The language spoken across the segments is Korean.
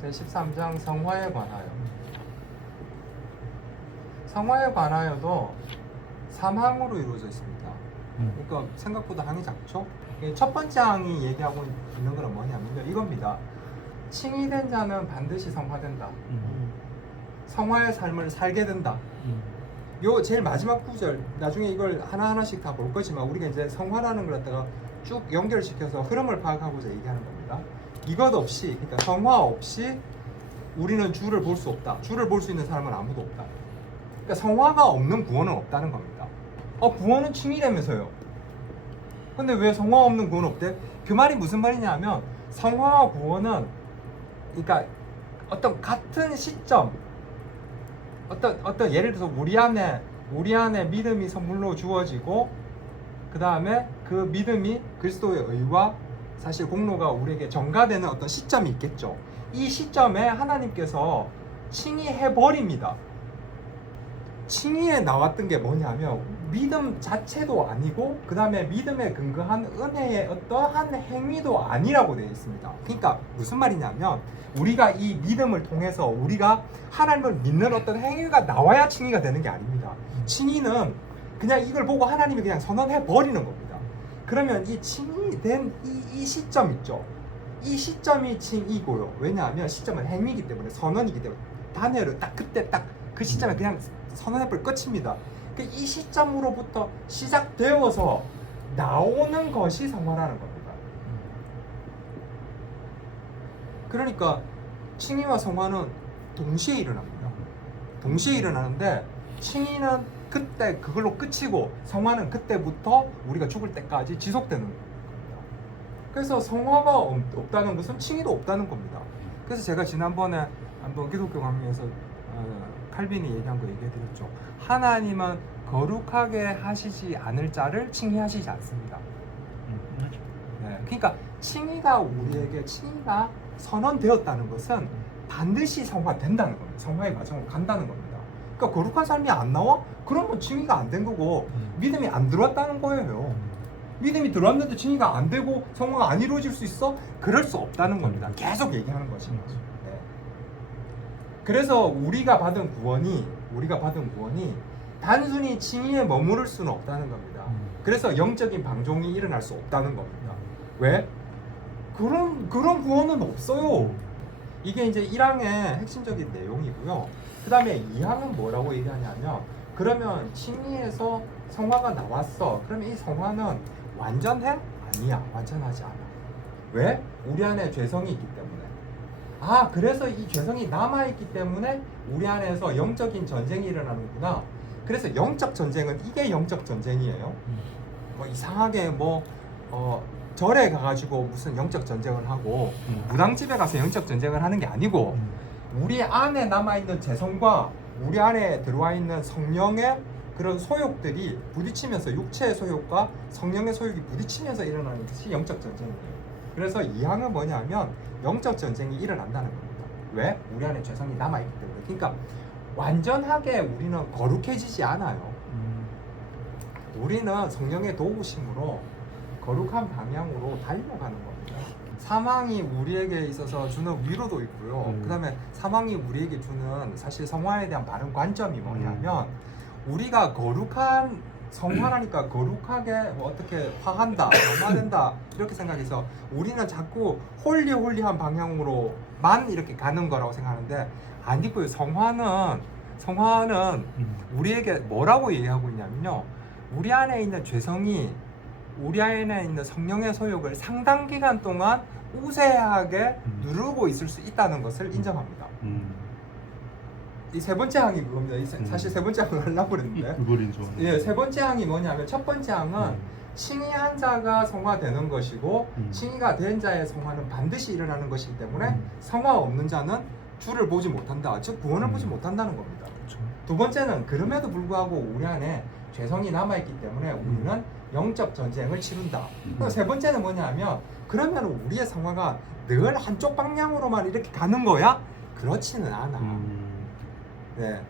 제13장 성화에 관하여. 성화에 관하여도 3항으로 이루어져 있습니다. 그러니까 생각보다 항이 작죠? 첫 번째 항이 얘기하고 있는 건 뭐냐면요, 이겁니다. 칭의된 자는 반드시 성화된다. 성화의 삶을 살게 된다. 요 제일 마지막 구절, 나중에 이걸 하나하나씩 다 볼 거지만 우리가 이제 성화라는 걸 갖다가 쭉 연결시켜서 흐름을 파악하고자 얘기하는 겁니다. 이것 없이, 그러니까 성화 없이 우리는 주를 볼 수 없다. 주를 볼 수 있는 사람은 아무도 없다. 그러니까 성화가 없는 구원은 없다는 겁니다. 구원은 칭의라면서요. 근데 왜 성화 없는 구원은 없대? 그 말이 무슨 말이냐 하면, 성화와 구원은 그러니까 어떤 같은 시점, 어떤 예를 들어서 우리 안에 믿음이 선물로 주어지고, 그 다음에 그 믿음이 그리스도의 의와 사실 공로가 우리에게 전가되는 어떤 시점이 있겠죠. 이 시점에 하나님께서 칭의해 버립니다. 칭의에 나왔던 게 뭐냐면 믿음 자체도 아니고, 그 다음에 믿음에 근거한 은혜의 어떠한 행위도 아니라고 되어 있습니다. 그러니까 무슨 말이냐면, 우리가 이 믿음을 통해서 우리가 하나님을 믿는 어떤 행위가 나와야 칭의가 되는 게 아닙니다. 칭의는 그냥 이걸 보고 하나님이 그냥 선언해 버리는 겁니다. 그러면 이 칭의된 이 시점 있죠. 이 시점이 칭의고요. 왜냐하면 시점은 행위이기 때문에, 선언이기 때문에 단어를 딱 그때 딱 그 시점에 그냥 선언해버려 끝입니다. 이 시점으로부터 시작되어서 나오는 것이 성화라는 겁니다. 그러니까 칭의와 성화는 동시에 일어납니다. 동시에 일어나는데, 칭의는 그때 그걸로 끝이고 성화는 그때부터 우리가 죽을 때까지 지속되는 겁니다. 그래서 성화가 없다는 것은 칭의도 없다는 겁니다. 그래서 제가 지난번에 한번 기독교 강의에서 칼빈이 얘기한 거 얘기해드렸죠. 하나님은 거룩하게 하시지 않을 자를 칭의하시지 않습니다. 네, 그러니까 우리에게 칭의가 선언되었다는 것은 반드시 성화된다는 겁니다. 성화의 과정으로 간다는 겁니다. 그러니까 거룩한 삶이 안 나와? 그러면 칭의가 안 된 거고 믿음이 안 들어왔다는 거예요. 믿음이 들어왔는데 칭의가 안 되고 성화가 안 이루어질 수 있어? 그럴 수 없다는 겁니다. 계속 얘기하는 것입니다. 네. 그래서 우리가 받은 구원이 단순히 칭의에 머무를 수는 없다는 겁니다. 그래서 영적인 방종이 일어날 수 없다는 겁니다. 왜? 그런 구원은 없어요. 이게 이제 1항의 핵심적인 내용이고요. 그 다음에 2항은 뭐라고 얘기하냐면, 그러면 칭의에서 성화가 나왔어. 그러면 이 성화는 완전해? 아니야. 완전하지 않아. 왜? 우리 안에 죄성이 있기 때문에. 그래서 이 죄성이 남아있기 때문에 우리 안에서 영적인 전쟁이 일어나는구나. 그래서 영적 전쟁은 이게 영적 전쟁이에요. 이상하게 절에 가가지고 무슨 영적 전쟁을 하고 무당집에 가서 영적 전쟁을 하는 게 아니고, 우리 안에 남아있는 죄성과 우리 안에 들어와 있는 성령의 그런 소욕들이 부딪히면서, 육체의 소욕과 성령의 소욕이 부딪히면서 일어나는 것이 영적 전쟁이에요. 그래서 이 항은 뭐냐면 영적 전쟁이 일어난다는 겁니다. 왜? 우리 안에 죄성이 남아있기 때문에. 그러니까 완전하게 우리는 거룩해지지 않아요. 우리는 성령의 도우심으로 거룩한 방향으로 달려가는 겁니다. 사망이 우리에게 있어서 주는 위로도 있고요. 그 다음에 사망이 우리에게 주는 사실 성화에 대한 바른 관점이 뭐냐면, 우리가 거룩한 성화라니까 거룩하게 어떻게 화한다, 변화된다 이렇게 생각해서 우리는 자꾸 홀리한 방향으로만 이렇게 가는 거라고 생각하는데 아니고요. 성화는 우리에게 뭐라고 얘기하고 있냐면요, 우리 안에 있는 죄성이 우리 안에 있는 성령의 소욕을 상당 기간 동안 우세하게 누르고 있을 수 있다는 것을 인정합니다. 이 세 번째 항이 그겁니다. 사실 세 번째 항을 하려고 그랬는데, 예, 세 번째 항이 뭐냐면, 첫 번째 항은 칭의한 자가 성화되는 것이고, 칭의가 된 자의 성화는 반드시 일어나는 것이기 때문에 성화 없는 자는 주를 보지 못한다, 즉 구원을 보지 못한다는 겁니다. 두 번째는 그럼에도 불구하고 우리 안에 죄성이 남아있기 때문에 우리는 영적 전쟁을 치른다. 세 번째는 뭐냐면, 그러면 우리의 성화가 늘 한쪽 방향으로만 이렇게 가는 거야? 그렇지는 않아. 네,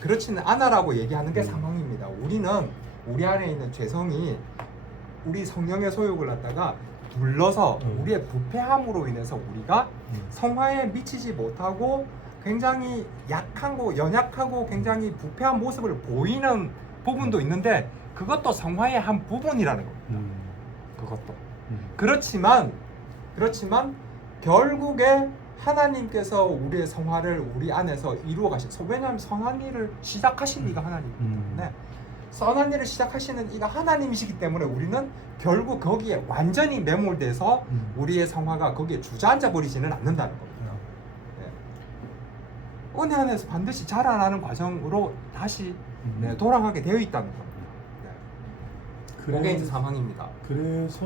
그렇지는 않아라고 얘기하는 게 사망입니다. 우리는 우리 안에 있는 죄성이 우리 성령의 소욕을 갖다가 눌러서 우리의 부패함으로 인해서 우리가 성화에 미치지 못하고 굉장히 약하고 연약하고 굉장히 부패한 모습을 보이는 부분도 있는데 그것도 성화의 한 부분이라는 겁니다. 그것도. 그렇지만 결국에 하나님께서 우리의 성화를 우리 안에서 이루어 가셔서, 왜냐하면 선한 일을 시작하신 이가 하나님이기 때문에 선한 일을 시작하시는 이가 하나님이시기 때문에 우리는 결국 거기에 완전히 매몰돼서 우리의 성화가 거기에 주저앉아 버리지는 않는다는 겁니다. 네. 은혜 안에서 반드시 자라나는 과정으로 다시 네, 돌아가게 되어 있다는 겁니다. 네. 그게 이제 사망입니다. 그래서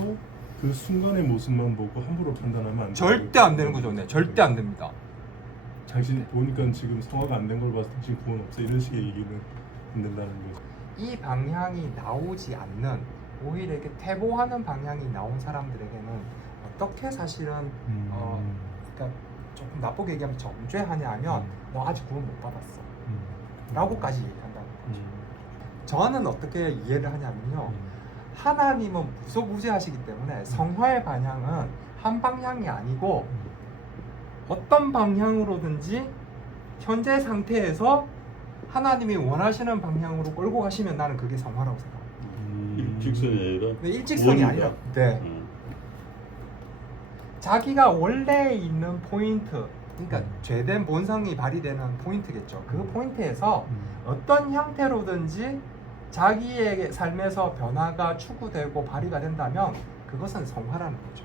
그 순간의 모습만 보고 함부로 판단하면 안 돼요. 절대 안 되는 거죠. 네, 절대 안 됩니다. 당신 보니까 지금 성화가 안 된 걸 봤을 때 지금 구원 없어, 이런 식의 얘기는 안 된다는 거죠. 이 방향이 나오지 않는, 오히려 이렇게 퇴보하는 방향이 나온 사람들에게는 어떻게 사실은 그러니까 조금 나쁘게 얘기하면 정죄하냐 하면 너 아직 구원 못 받았어 라고까지 얘기한다는 거죠. 저는 어떻게 이해를 하냐면요, 하나님은 무소부재하시기 때문에 성화의 방향은 한 방향이 아니고 어떤 방향으로든지 현재 상태에서 하나님이 원하시는 방향으로 끌고 가시면 나는 그게 성화라고 생각합니다. 일직선이 아니라 네, 일직선이 아니라 네. 자기가 원래 있는 포인트, 그러니까 죄된 본성이 발휘되는 포인트겠죠. 그 포인트에서 어떤 형태로든지 자기의 삶에서 변화가 추구되고 발휘가 된다면 그것은 성화라는 거죠.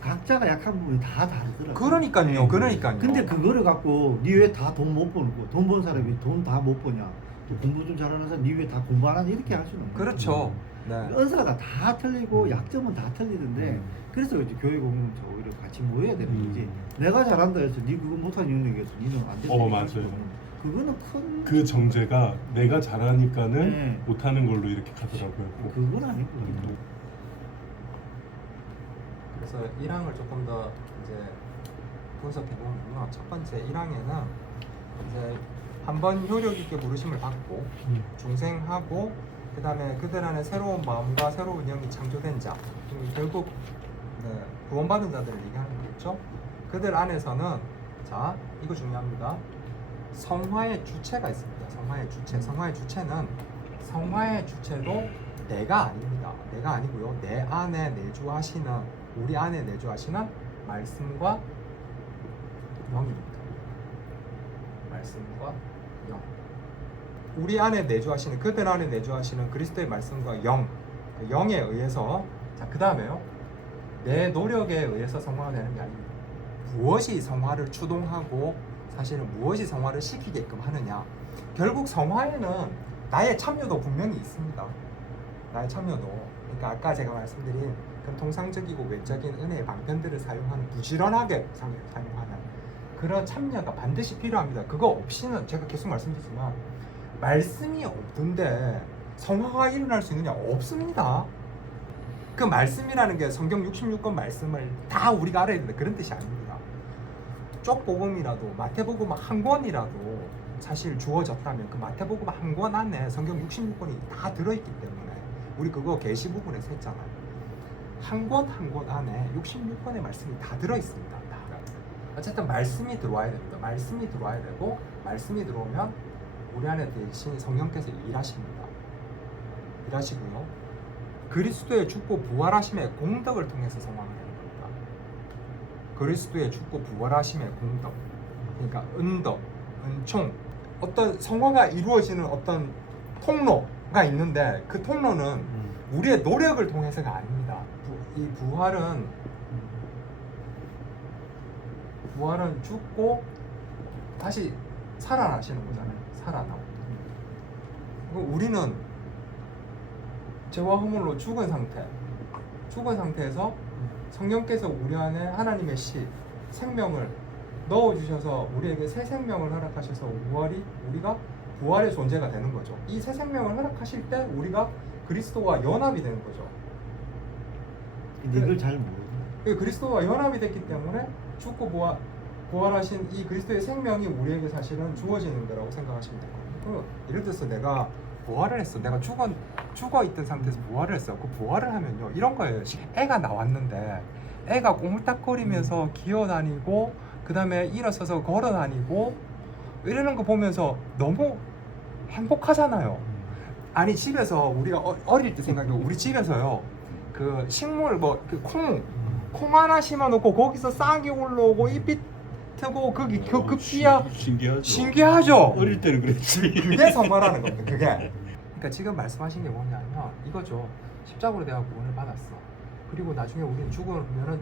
각자가 약한 부분이 다 다르더라고요. 그러니까요. 그러니까요. 근데 그거를 갖고 니 왜 다 돈 못 버는 돈 번 사람이 돈 다 못 버냐? 또 공부 좀 잘하는 사람 니 왜 다 공부 안 하냐? 이렇게 할 수는 없는 그렇죠. 네. 은사가 다 틀리고 약점은 다 틀리던데 그래서 이제 교회 공동체 오히려 같이 모여야 되는 거지. 내가 잘한다 해서 니 그거 못하는 이유는 겠어. 니는 안 된다. 맞아요. 그거는 큰 그 정제가 내가 잘하니까는 네. 못하는 걸로 이렇게 가더라고요. 그건 아니고. 그래서 1항을 조금 더 이제 분석해 보면요, 첫 번째 1항에는 이제 한번 효력 있게 부르심을 받고 중생하고 그 다음에 그들 안에 새로운 마음과 새로운 영이 창조된 자, 결국 네, 구원받은 자들을 얘기하는 거겠죠. 그들 안에서는 자, 이거 중요합니다. 성화의 주체가 있습니다. 성화의 주체. 성화의 주체는 성화의 주체도 내가 아닙니다. 내가 아니고요. 내 안에 내주하시는, 우리 안에 내주하시는 말씀과 영입니다. 말씀과 영. 우리 안에 내주하시는, 그들 안에 내주하시는 그리스도의 말씀과 영, 그 영에 의해서, 자, 그 다음에요, 내 노력에 의해서 성화가 되는 게 아닙니다. 무엇이 성화를 추동하고 사실은 무엇이 성화를 시키게끔 하느냐. 결국 성화에는 나의 참여도 분명히 있습니다. 나의 참여도. 그러니까 아까 제가 말씀드린 그런 통상적이고 외적인 은혜의 방편들을 사용하는, 부지런하게 사용하는 그런 참여가 반드시 필요합니다. 그거 없이는, 제가 계속 말씀드리지만, 말씀이 없는데 성화가 일어날 수 있느냐? 없습니다. 그 말씀이라는 게 성경 66권 말씀을 다 우리가 알아야 된다, 그런 뜻이 아닙니다. 쪽복음이라도 마태복음 한 권이라도 사실 주어졌다면 그 마태복음 한 권 안에 성경 66권이 다 들어있기 때문에 우리 그거 계시 부분에서 했잖아요. 한 권 한 권 안에 66권의 말씀이 다 들어있습니다. 다. 어쨌든 말씀이 들어와야 됩니다. 말씀이 들어와야 되고, 말씀이 들어오면 우리 안에 대신 성령께서 일하십니다. 일하시고요. 그리스도의 죽고 부활하심의 공덕을 통해서 성화가 되는 겁니다. 그리스도의 죽고 부활하심의 공덕, 그러니까 은덕, 은총, 어떤 성화가 이루어지는 어떤 통로가 있는데 그 통로는 우리의 노력을 통해서가 아닙니다. 이 부활은 죽고 다시 살아나시는 거잖아요. 살아나고. 우리는 죄와 허물로 죽은 상태에서 성령께서 우리 안에 하나님의 씨, 생명을 넣어주셔서 우리에게 새 생명을 허락하셔서 우리가 부활의 존재가 되는 거죠. 이 새 생명을 허락하실 때 우리가 그리스도와 연합이 되는 거죠. 근데 이걸 잘 모르죠. 그리스도와 연합이 됐기 때문에 죽고 부활하신 이 그리스도의 생명이 우리에게 사실은 주어지는 거라고 생각하시면 될 겁니다. 예를 들어서 내가 부활을 했어. 내가 죽어 있던 상태에서 부활을 했어. 그 부활을 하면요 이런 거예요. 애가 나왔는데 애가 꼬물딱거리면서 기어다니고 그 다음에 일어서서 걸어다니고 이러는 거 보면서 너무 행복하잖아요. 아니 집에서 우리가 어릴 때 생각해. 우리 집에서요 그 식물 뭐 그 콩 하나 심어놓고 거기서 싹이 올라오고 잎이 트고 거기 그 급기야 신기하죠. 신기하죠. 어릴 때는 그랬지. 그게 성화라는 겁니다. 그게. 그러니까 지금 말씀하신 게 뭐냐면 이거죠. 십자가로 내가 구원을 받았어. 그리고 나중에 우리는 죽으면은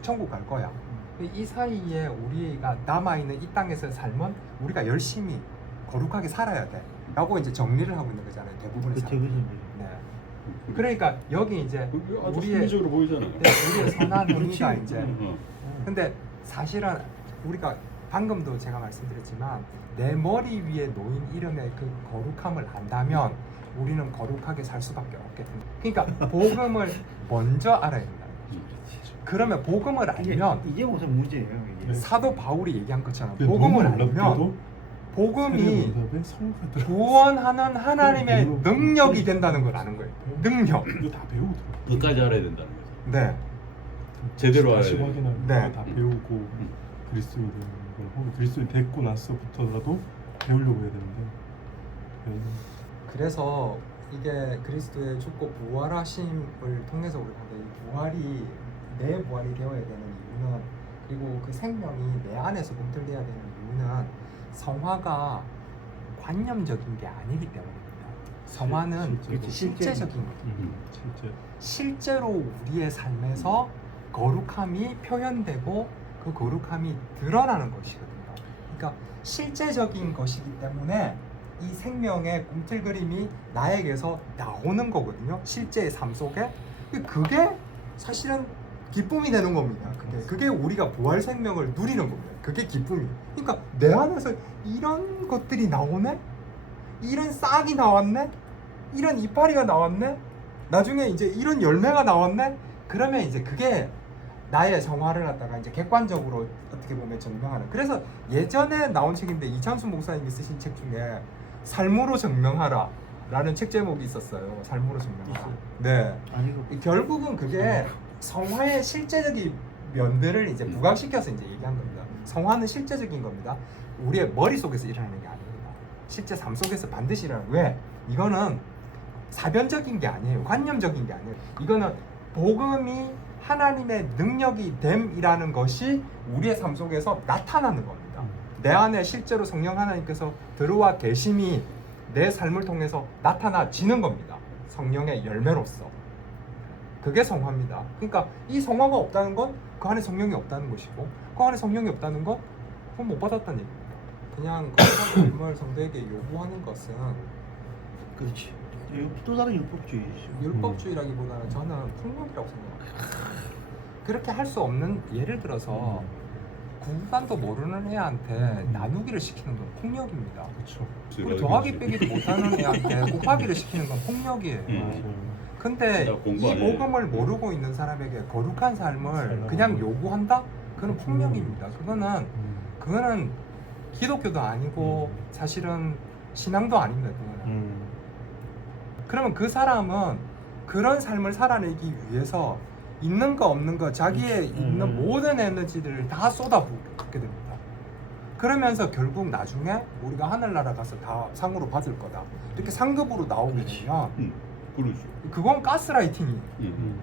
천국 갈 거야. 이 사이에 우리가 남아 있는 이 땅에서의 삶은 우리가 열심히 거룩하게 살아야 돼. 라고 이제 정리를 하고 있는 거잖아요. 대부분의 그렇죠, 사람. 그렇죠. 네. 그러니까 여기 이제 아주 우리의 합리적으로 보이잖아요. 우리의 선한 행위가 그렇지. 이제. 어. 근데 사실은 우리가 방금도 제가 말씀드렸지만 내 머리 위에 놓인 이름의 그 거룩함을 안다면 우리는 거룩하게 살 수밖에 없게 됩니다. 그러니까 복음을 먼저 알아야 된다. 그러면 복음을 알면 이게 무슨 문제예요 이게. 사도 바울이 얘기한 것처럼 근데 복음을 너무 알면 놀랍게도 복음이 세례 성사에 들어. 구원하는 하나님의 그 능력이 된다는 걸 아는 거예요. 능력. 이거 다 배우더라고. 끝까지 알아야 된다는 거죠. 네. 제대로 다시 알아야 확인하고 네. 다 배우고 그리스도인 걸 혹은 그리스도인 됐고 나서부터라도 배우려고 해야 되는데 배우는 그래서 이게 그리스도의 죽고 부활하심을 통해서 우리가 이 부활이 내 부활이 되어야 되는 이유는 그리고 그 생명이 내 안에서 꿈틀대야 되는 이유는 성화가 관념적인 게 아니기 때문입니다. 성화는 실제로. 실제적인 거죠. 실제 실제로 우리의 삶에서 거룩함이 표현되고 그 거룩함이 드러나는 것이거든요. 그러니까 실제적인 것이기 때문에 이 생명의 꿈틀거림이 나에게서 나오는 거거든요. 실제의 삶 속에 그게 사실은 기쁨이 되는 겁니다. 그게 우리가 부활 생명을 누리는 겁니다. 그게 기쁨이. 그러니까 내 안에서 이런 것들이 나오네, 이런 싹이 나왔네, 이런 이파리가 나왔네, 나중에 이제 이런 열매가 나왔네. 그러면 이제 그게 나의 성화를 갖다가 이제 객관적으로 어떻게 보면 증명하는. 그래서 예전에 나온 책인데 이창수 목사님이 쓰신 책 중에 삶으로 증명하라 라는 책 제목이 있었어요. 삶으로 증명하라. 있어요? 네. 아니고 결국은 그게 성화의 실제적인 면들을 이제 부각시켜서 이제 얘기한 겁니다. 성화는 실제적인 겁니다. 우리의 머릿속에서 일어나는 게 아닙니다. 실제 삶 속에서 반드시 일어나는. 왜? 이거는 사변적인 게 아니에요. 관념적인 게 아니에요. 이거는 복음이 하나님의 능력이 됨이라는 것이 우리의 삶 속에서 나타나는 겁니다. 내 안에 실제로 성령 하나님께서 들어와 계심이 내 삶을 통해서 나타나지는 겁니다. 성령의 열매로서. 그게 성화입니다. 그러니까 이 성화가 없다는 건 그 안에 성령이 없다는 것이고 그 안에 성령이 없다는 건 그건 못 받았다는 얘기입니다. 그냥 거룩한 삶을 성도에게 요구하는 것은 그렇지. 또 다른 율법주의죠. 율법주의라기보다는 저는 폭력이라고 생각합니다. 그렇게 할 수 없는, 예를 들어서 구간도 모르는 애한테 나누기를 시키는 건 폭력입니다. 그렇죠. 우리 더하기 빼기도 못하는 애한테 곱하기를 시키는 건 폭력이에요. 근데 나 공부 이 안 해. 복음을 모르고 있는 사람에게 거룩한 삶을 그냥 요구한다? 그건 폭력입니다. 그거는 기독교도 아니고 사실은 신앙도 아닙니다. 그거는. 그러면 그 사람은 그런 삶을 살아내기 위해서 있는 거 없는 거 자기의 있는 모든 에너지들을 다 쏟아붓게 됩니다. 그러면서 결국 나중에 우리가 하늘나라 가서 다 상으로 받을 거다. 이렇게 상급으로 나오게 되면 그러죠. 그건 가스라이팅이에요. 음.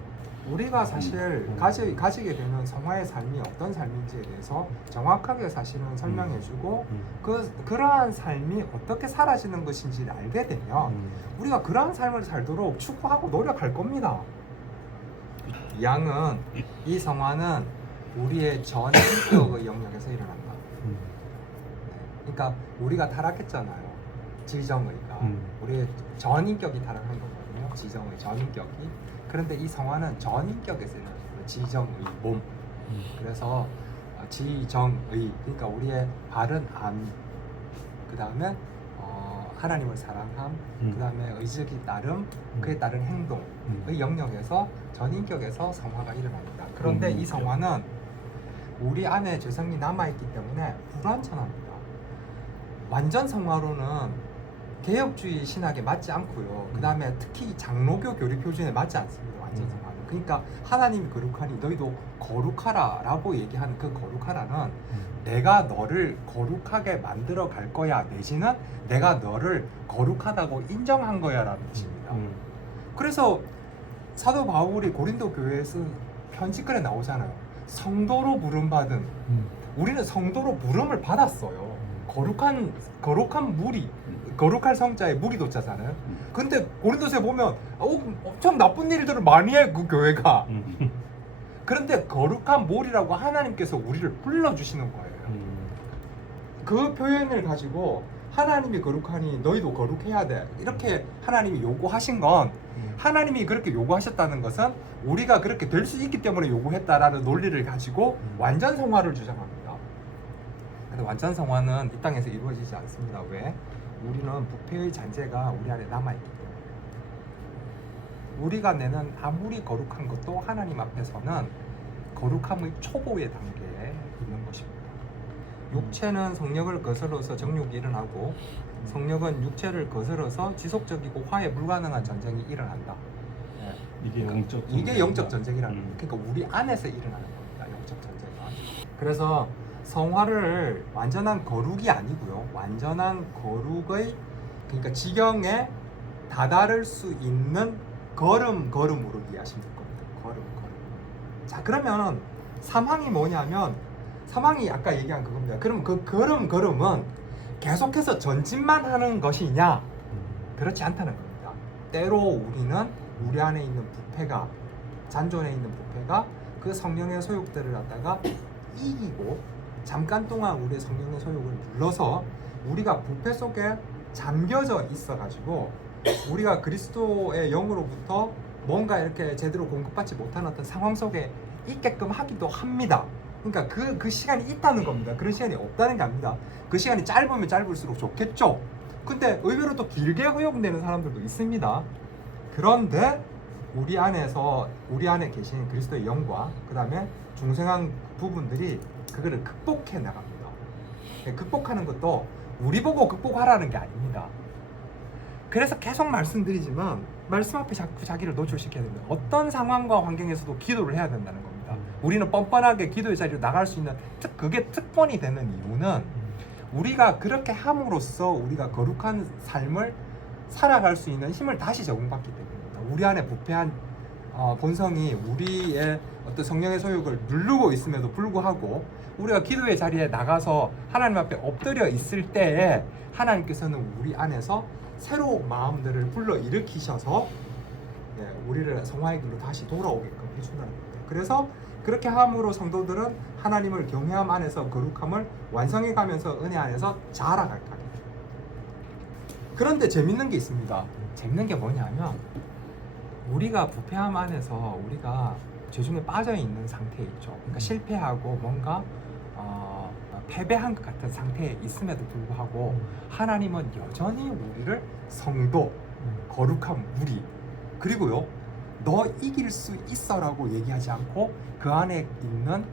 우리가 사실 가지게 되는 성화의 삶이 어떤 삶인지에 대해서 정확하게 사실은 설명해주고 그러한 삶이 어떻게 사라지는 것인지를 알게 되면 우리가 그러한 삶을 살도록 추구하고 노력할 겁니다. 양은 이 성화는 우리의 전 인격의 영역에서 일어난다. 그러니까 우리가 타락했잖아요. 지정의가 우리의 전 인격이 타락한 거거든요. 지정의 전 인격이. 그런데 이 성화는 전 인격에서 일어나는 거예요. 지정의 몸. 그래서 지정의, 그러니까 우리의 바른 안, 그 다음에 하나님을 사랑함, 그 다음에 의지에 따름, 그에 따른 행동의 영역에서 전 인격에서 성화가 일어납니다. 그런데 이 성화는 우리 안에 죄성이 남아있기 때문에 불완전합니다. 완전 성화로는 개혁주의 신학에 맞지 않고요. 그 다음에 특히 장로교 교리 표준에 맞지 않습니다. 완전 성화는. 그러니까 하나님이 거룩하니 너희도 거룩하라라고 얘기하는 그 거룩하라는 내가 너를 거룩하게 만들어 갈 거야 내지는 내가 너를 거룩하다고 인정한 거야라는 뜻입니다. 그래서 사도 바울이 고린도 교회에 쓴 편지글에 나오잖아요. 성도로 부름받은, 우리는 성도로 부름을 받았어요. 거룩한 무리, 거룩할 성자에 무리도자잖아요. 근데 고린도서에 보면 엄청 나쁜 일들을 많이 해 그 교회가. 그런데 거룩한 무리라고 하나님께서 우리를 불러주시는 거예요. 그 표현을 가지고 하나님이 거룩하니 너희도 거룩해야 돼 이렇게 하나님이 요구하신 건, 하나님이 그렇게 요구하셨다는 것은 우리가 그렇게 될 수 있기 때문에 요구했다라는 논리를 가지고 완전 성화를 주장합니다. 근데 완전 성화는 이 땅에서 이루어지지 않습니다. 왜? 우리는 부패의 잔재가 우리 안에 남아있기 때문에. 우리가 내는 아무리 거룩한 것도 하나님 앞에서는 거룩함의 초보의 단계에 있는 것입니다. 육체는 성령을 거스러서 정욕이 일어나고 성령은 육체를 거스러서 지속적이고 화해 불가능한 전쟁이 일어난다. 네. 이게 영적 전쟁이라는 거예요. 그러니까 우리 안에서 일어나는 겁니다. 영적 전쟁은. 그래서 성화를 완전한 거룩이 아니고요. 완전한 거룩의, 그러니까 지경에 다다를 수 있는 걸음으로 이해하시면 될 겁니다. 걸음. 자, 그러면 사망이 뭐냐면, 사망이 아까 얘기한 그겁니다. 그럼 그 걸음은 계속해서 전진만 하는 것이냐? 그렇지 않다는 겁니다. 때로 우리는 우리 안에 있는 부패가, 잔존에 있는 부패가 그 성령의 소욕들을 갖다가 이기고 잠깐 동안 우리의 성령의 소욕을 눌러서 우리가 부패 속에 잠겨져 있어가지고 우리가 그리스도의 영으로부터 뭔가 이렇게 제대로 공급받지 못하는 어떤 상황 속에 있게끔 하기도 합니다. 그러니까 그 시간이 있다는 겁니다. 그런 시간이 없다는 게 아닙니다. 그 시간이 짧으면 짧을수록 좋겠죠. 근데 의외로 또 길게 허용되는 사람들도 있습니다. 그런데 우리 안에 계신 그리스도의 영과 그 다음에 중생한 부분들이 그거를 극복해 나갑니다. 극복하는 것도 우리 보고 극복하라는 게 아닙니다. 그래서 계속 말씀드리지만 말씀 앞에 자꾸 자기를 노출시켜야 됩니다. 어떤 상황과 환경에서도 기도를 해야 된다는 겁니다. 우리는 뻔뻔하게 기도의 자리로 나갈 수 있는 그게 특권이 되는 이유는 우리가 그렇게 함으로써 우리가 거룩한 삶을 살아갈 수 있는 힘을 다시 제공받기 때문입니다. 우리 안에 부패한 본성이 우리의 어떤 성령의 소욕을 누르고 있음에도 불구하고 우리가 기도의 자리에 나가서 하나님 앞에 엎드려 있을 때에 하나님께서는 우리 안에서 새로운 마음들을 불러일으키셔서 우리를 성화의 길로 다시 돌아오게끔 해준다는 겁니다. 그래서 그렇게 함으로 성도들은 하나님을 경외함 안에서 거룩함을 완성해 가면서 은혜 안에서 자라갈 거예요. 그런데 재밌는 게 있습니다. 재밌는 게 뭐냐면 우리가 부패함 안에서 우리가 죄중에 빠져 있는 상태에 있죠. 그러니까 실패하고 뭔가 패배한 것 같은 상태에 있음에도 불구하고 하나님은 여전히 우리를 성도, 거룩한 무리, 그리고요 너 이길 수 있어라고 얘기하지 않고 그 안에 있는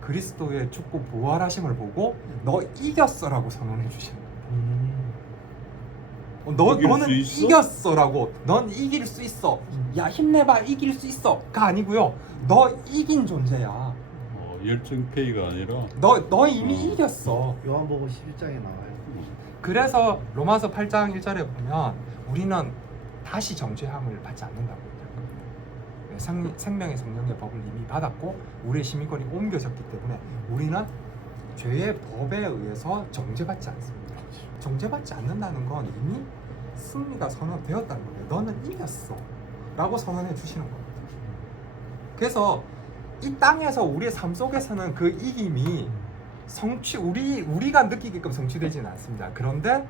그리스도의 죽고 부활하심을 보고 너 이겼어라고 선언해 주시는 거예요. 너는 이겼어라고, 넌 이길 수 있어, 야 힘내봐 이길 수 있어가 아니고요, 너 이긴 존재야. 열정페이가 아니라 너 이미 이겼어. 요한복음 11장에 나와요. 그래서 로마서 8장 1절에 보면 우리는 다시 정죄함을 받지 않는다고 얘기합니다. 생명의 성령의 법을 이미 받았고 우리의 시민권이 옮겨졌기 때문에 우리는 죄의 법에 의해서 정죄받지 않습니다. 정죄받지 않는다는 건 이미 승리가 선언되었다는 거예요. 너는 이겼어 라고 선언해 주시는 겁니다. 그래서 이 땅에서 우리의 삶 속에서는 그 이김이 우리가 느끼게끔 성취되지는 않습니다. 그런데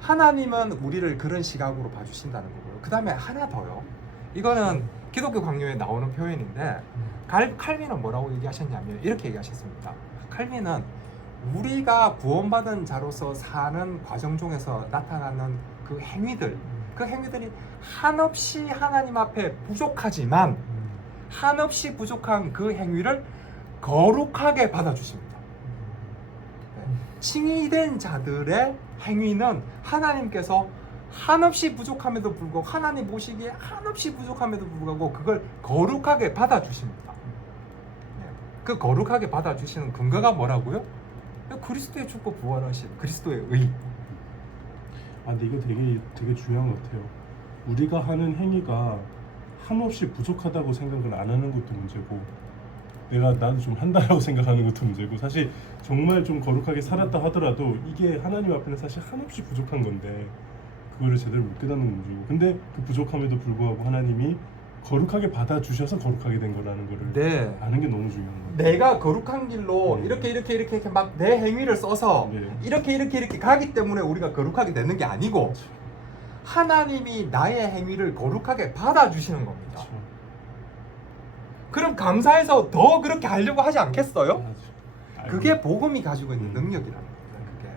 하나님은 우리를 그런 시각으로 봐주신다는 거고요. 그 다음에 하나 더요. 이거는 기독교 강요에 나오는 표현인데 칼빈은 뭐라고 얘기하셨냐면 이렇게 얘기하셨습니다. 칼빈은 우리가 구원받은 자로서 사는 과정 중에서 나타나는 그 행위들이 한없이 하나님 앞에 부족하지만 한없이 부족한 그 행위를 거룩하게 받아주십니다. 칭의된 자들의 행위는 하나님께서 한없이 부족함에도 불구하고 하나님 보시기에 한없이 부족함에도 불구하고 그걸 거룩하게 받아주십니다. 그 거룩하게 받아주시는 근거가 뭐라고요? 그리스도의 죽고 부활하신 그리스도의 의. 아 근데 이거 되게 중요한 것 같아요. 우리가 하는 행위가 한없이 부족하다고 생각을 안 하는 것도 문제고, 나도 좀 한다라고 생각하는 것도 문제고, 사실 정말 좀 거룩하게 살았다 하더라도 이게 하나님 앞에는 사실 한없이 부족한 건데 그거를 제대로 못 깨닫는 문제고, 근데 그 부족함에도 불구하고 하나님이 거룩하게 받아주셔서 거룩하게 된 거라는 거를 네. 아는 게 너무 중요한 거예요. 내가 거룩한 길로 네. 이렇게 막 내 행위를 써서 네. 이렇게 가기 때문에 우리가 거룩하게 되는 게 아니고 하나님이 나의 행위를 거룩하게 받아주시는 겁니다. 그렇죠. 그럼 감사해서 더 그렇게 하려고 하지 않겠어요? 아이고. 그게 복음이 가지고 있는 능력이라는 거예요. 그게.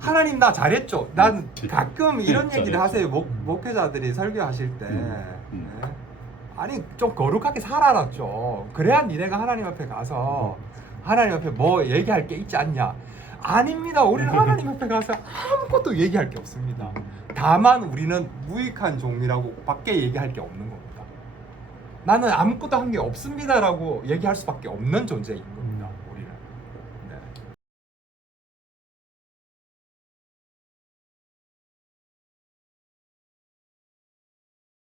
하나님 나 잘했죠. 난 가끔 이런 얘기를 잘했죠. 하세요. 목회자들이 설교하실 때. 음. 네. 아니 좀 거룩하게 살아라 좀. 그래야 니네가 하나님 앞에 가서 하나님 앞에 뭐 얘기할 게 있지 않냐. 아닙니다. 우리는 하나님 앞에 가서 아무것도 얘기할 게 없습니다. 다만 우리는 무익한 종이라고 밖에 얘기할 게 없는 겁니다. 나는 아무것도 한 게 없습니다라고 얘기할 수밖에 없는 존재인 거예요.